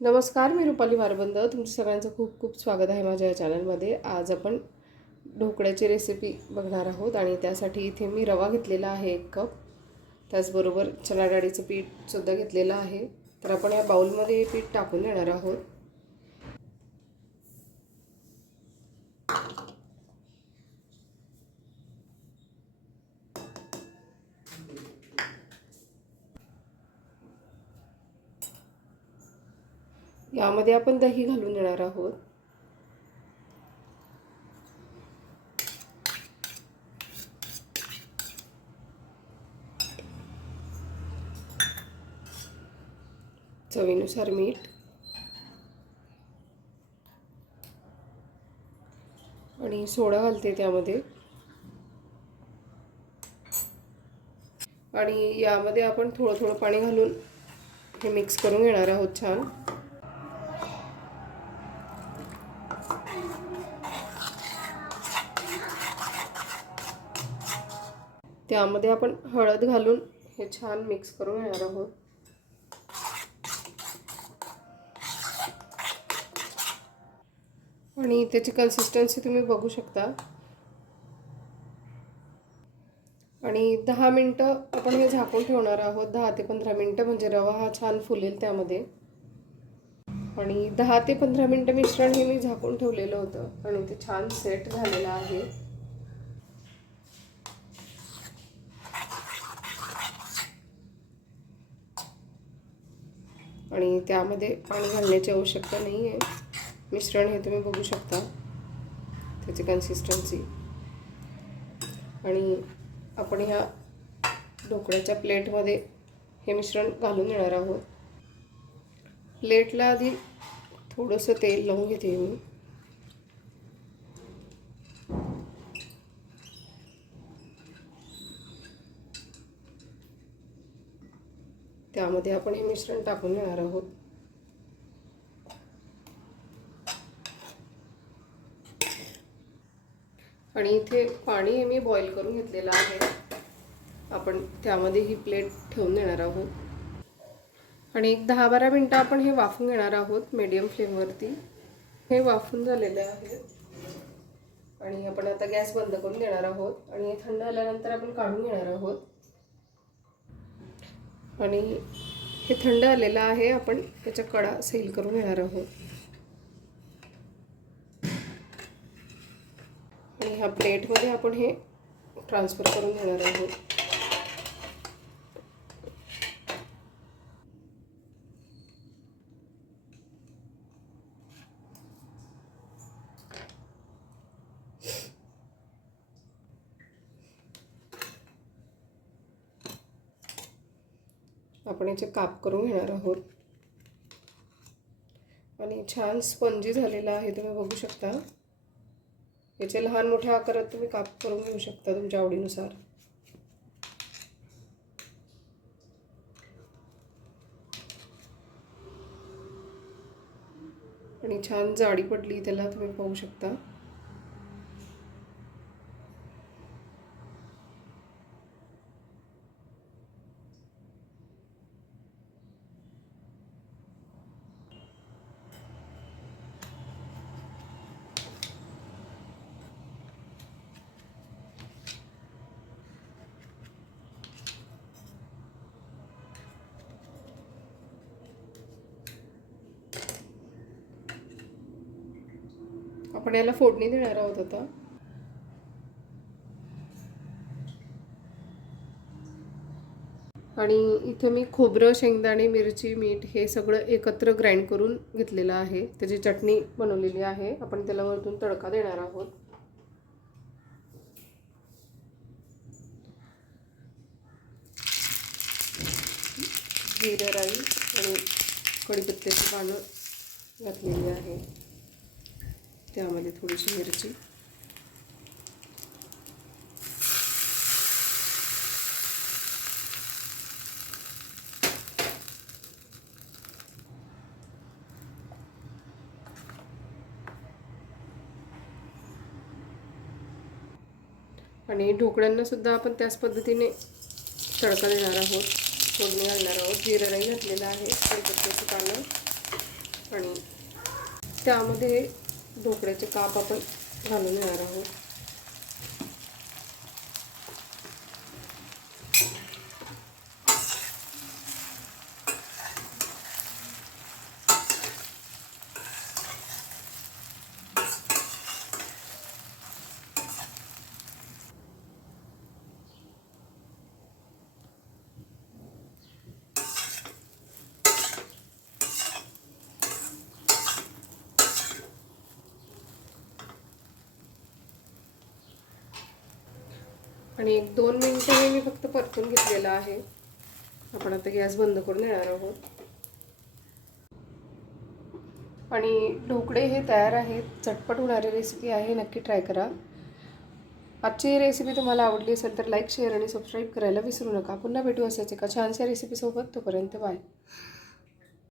नमस्कार, मी रुपाली वारबंद. तुमचं सगळ्यांचं खूप खूप स्वागत आहे माझ्या या चॅनलमध्ये. आज आपण ढोकळ्याची रेसिपी बघणार आहोत आणि त्यासाठी इथे मी रवा घेतलेला आहे 1 कप. त्याचबरोबर चणा डाळीचं पीठसुद्धा घेतलेलं आहे. तर आपण या बाउलमध्ये हे पीठ टाकून देणार आहोत. यामध्ये आपण दही घालून देणार आहोत. चवीनुसार मीठ आणि सोडा घालते त्यामध्ये. आणि यामध्ये आपण थोडं थोडं पाणी घालून हे मिक्स करून घेणार आहोत छान. त्यामध्ये आपण हळद घालून हे छान मिक्स करून घेणार आहोत. आणि त्याची कन्सिस्टन्सी तुम्ही बघू शकता. आणि 10 मिनिटं आपण हे झाकून ठेवणार आहोत. 10 ते 15 मिनिटं, म्हणजे रवा हा छान फुलेल त्यामध्ये. आणि 10 ते 15 मिनिटं मिश्रण हे मी झाकून ठेवलेलं होतं आणि ते छान सेट झालेलं आहे. आणि त्यामध्ये पाणी घालण्याची आवश्यकता नाही आहे. मिश्रण हे तुम्ही बघू शकता त्याची कन्सिस्टन्सी. आणि आपण ह्या ढोकळ्याच्या प्लेटमध्ये हे मिश्रण घालून देणार आहोत. प्लेटला आधी थोडंसं तेल लावून घेते मी. त्यामध्ये आपण हे मिश्रण टाकून देणार आहोत. आणि इथे पाणी हे मी बॉईल करून घेतलेलं आहे. आपण त्यामध्ये ही प्लेट ठेवून देणार आहोत. आणि एक 10-12 मिनिटं आपण हे वाफून घेणार आहोत मीडियम फ्लेमवरती. हे वाफून झालेले आहे. आणि आपण आता गॅस बंद करून देणार आहोत. आणि हे थंड झाल्यानंतर आपण काढून घेणार आहोत. आणि हे थंड आलेलं आहे. आपण त्याच्या कडा सैल करून घेणार आहोत. आणि ह्या प्लेटमध्ये आपण हे ट्रान्सफर करून घेणार आहोत. आपण याचे काप करून घेणार आहोत. आणि छान स्पंजी झालेला आहे, तुम्ही बघू शकता. याचे लहान मोठ्या आकारात तुम्ही काप करून घेऊ शकता तुमच्या आवडीनुसार. आणि छान जाडी पडली त्याला, तुम्ही पाहू शकता. आपण याला फोडणी देणार आहोत आता. आणि इथे मी खोबरं, शेंगदाणे, मिरची, मीठ हे सगळं एकत्र ग्राइंड करून घेतलेलं आहे. त्याची चटणी बनवलेली आहे. आपण त्याला वरतून तडका देणार आहोत. जिरे, राई आणि कढीपत्त्याची पानं घातलेली आहे. त्यामध्ये थोडीशी मिरची. आणि ढोकळ्यांना सुद्धा आपण त्याच पद्धतीने तडका देणार आहोत. फोडणी घालणार आहोत. जिरे, राई घातलेलं आहे. कढीपत्त्याची पानं आणि त्यामध्ये ढोकळ्याचे काप आपण घालून घेणार आहोत. आणि 1-2 मिनिटं हे मी फक्त परतून घेतलेलं आहे. आपण आता गॅस बंद करून येणार आहोत. आणि ढोकळे हे तयार आहेत. झटपट होणारी रेसिपी आहे, नक्की ट्राय करा. आजची ही रेसिपी तुम्हाला आवडली असेल तर लाईक, शेअर आणि सबस्क्राईब करायला विसरू नका. पुन्हा भेटू अशाच एका छानशा रेसिपीसोबत. तोपर्यंत बाय.